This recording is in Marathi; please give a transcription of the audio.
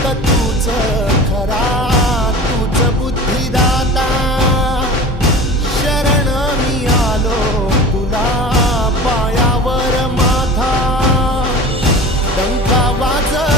फक्त तूच खरा, तूच बुद्धिदाता. शरण मी आलो तुला पायावर माझा, डंका वाजविला